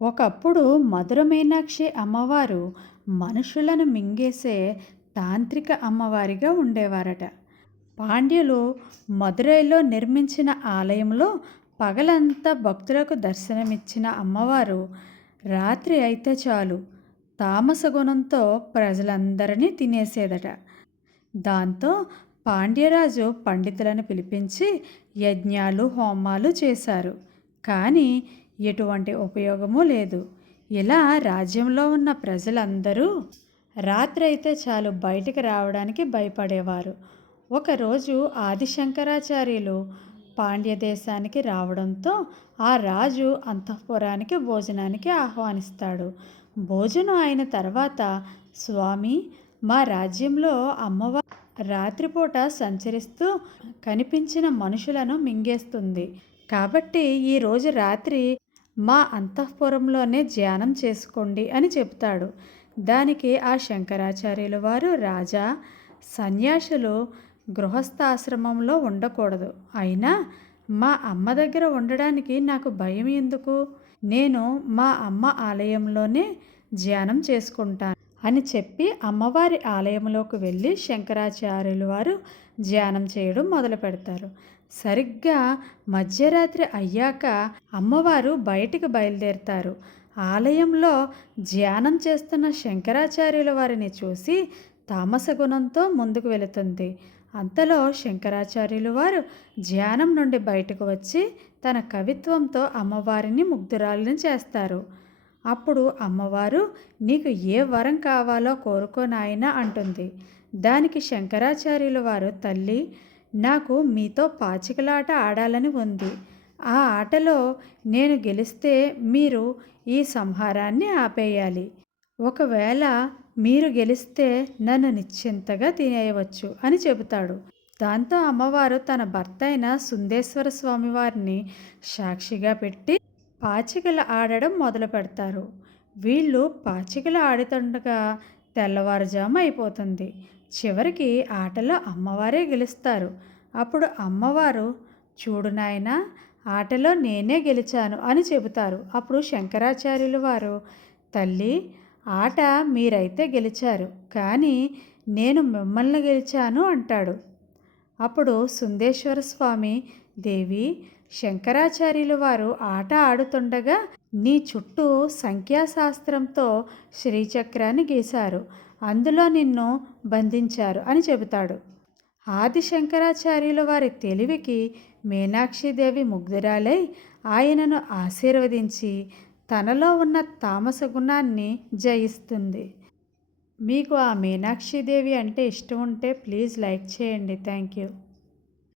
ఒకప్పుడు మధుర మీనాక్షి అమ్మవారు మనుషులను మింగేసే తాంత్రిక అమ్మవారిగా ఉండేవారట. పాండ్యులు మదురైలో నిర్మించిన ఆలయంలో పగలంతా భక్తులకు దర్శనమిచ్చిన అమ్మవారు రాత్రి అయితే చాలు తామస గుణంతో ప్రజలందరినీ తినేసేదట. దాంతో పాండ్యరాజు పండితులను పిలిపించి యజ్ఞాలు హోమాలు చేశారు. కానీ ఎటువంటి ఉపయోగమూ లేదు. ఇలా రాజ్యంలో ఉన్న ప్రజలందరూ రాత్రి అయితే చాలు బయటికి రావడానికి భయపడేవారు. ఒకరోజు ఆదిశంకరాచార్యులు పాండ్య దేశానికి రావడంతో ఆ రాజు అంతఃపురానికి భోజనానికి ఆహ్వానిస్తాడు. భోజనం అయిన తర్వాత, స్వామి, మా రాజ్యంలో అమ్మవారు రాత్రిపూట సంచరిస్తూ కనిపించిన మనుషులను మింగేస్తుంది. కాబట్టి ఈరోజు రాత్రి మా అంతఃపురంలోనే ధ్యానం చేసుకోండి అని చెప్తాడు. దానికి ఆ శంకరాచార్యుల వారు, రాజా, సన్యాసులు గృహస్థాశ్రమంలో ఉండకూడదు. అయినా మా అమ్మ దగ్గర ఉండడానికి నాకు భయం ఎందుకు? నేను మా అమ్మ ఆలయంలోనే ధ్యానం చేసుకుంటాను అని చెప్పి అమ్మవారి ఆలయంలోకి వెళ్ళి శంకరాచార్యుల వారు ధ్యానం చేయడం మొదలు పెడతారు. సరిగ్గా మధ్యరాత్రి అయ్యాక అమ్మవారు బయటికి బయలుదేరుతారు. ఆలయంలో ధ్యానం చేస్తున్న శంకరాచార్యుల వారిని చూసి తామస గుణంతో ముందుకు వెళుతుంది. అంతలో శంకరాచార్యులు వారు ధ్యానం నుండి బయటకు వచ్చి తన కవిత్వంతో అమ్మవారిని ముగ్ధురాలను చేస్తారు. అప్పుడు అమ్మవారు, నీకు ఏ వరం కావాలో కోరుకో నాయనా అంటుంది. దానికి శంకరాచార్యుల వారు, తల్లి, నాకు మీతో పాచికలాట ఆడాలని ఉంది. ఆ ఆటలో నేను గెలిస్తే మీరు ఈ సంహారాన్ని ఆపేయాలి. ఒకవేళ మీరు గెలిస్తే నన్ను నిశ్చింతగా తినేయవచ్చు అని చెబుతాడు. దాంతో అమ్మవారు తన భర్త అయిన సుందేశ్వర స్వామి వారిని సాక్షిగా పెట్టి పాచికలు ఆడడం మొదలు పెడతారు. వీళ్ళు పాచికలు ఆడుతుండగా తెల్లవారుజాము అయిపోతుంది. చివరికి ఆటలో అమ్మవారే గెలుస్తారు. అప్పుడు అమ్మవారు, చూడు నాయనా, ఆటలో నేనే గెలిచాను అని చెబుతారు. అప్పుడు శంకరాచార్యులు వారు, తల్లి, ఆట మీరైతే గెలిచారు, కానీ నేను మిమ్మల్ని గెలిచాను అంటాడు. అప్పుడు సుందేశ్వర స్వామి, దేవి, శంకరాచార్యులు వారు ఆట ఆడుతుండగా నీ చుట్టూ సంఖ్యాశాస్త్రంతో శ్రీచక్రాన్ని గీశారు, అందులో నిన్ను బంధించారు అని చెబుతాడు. ఆది శంకరాచార్యుల వారి తెలివికి మీనాక్షిదేవి ముగ్ధురాలై ఆయనను ఆశీర్వదించి తనలో ఉన్న తామస గుణాన్ని జయిస్తుంది. మీకు ఆ మీనాక్షిదేవి అంటే ఇష్టం ఉంటే ప్లీజ్ లైక్ చేయండి. Thank you.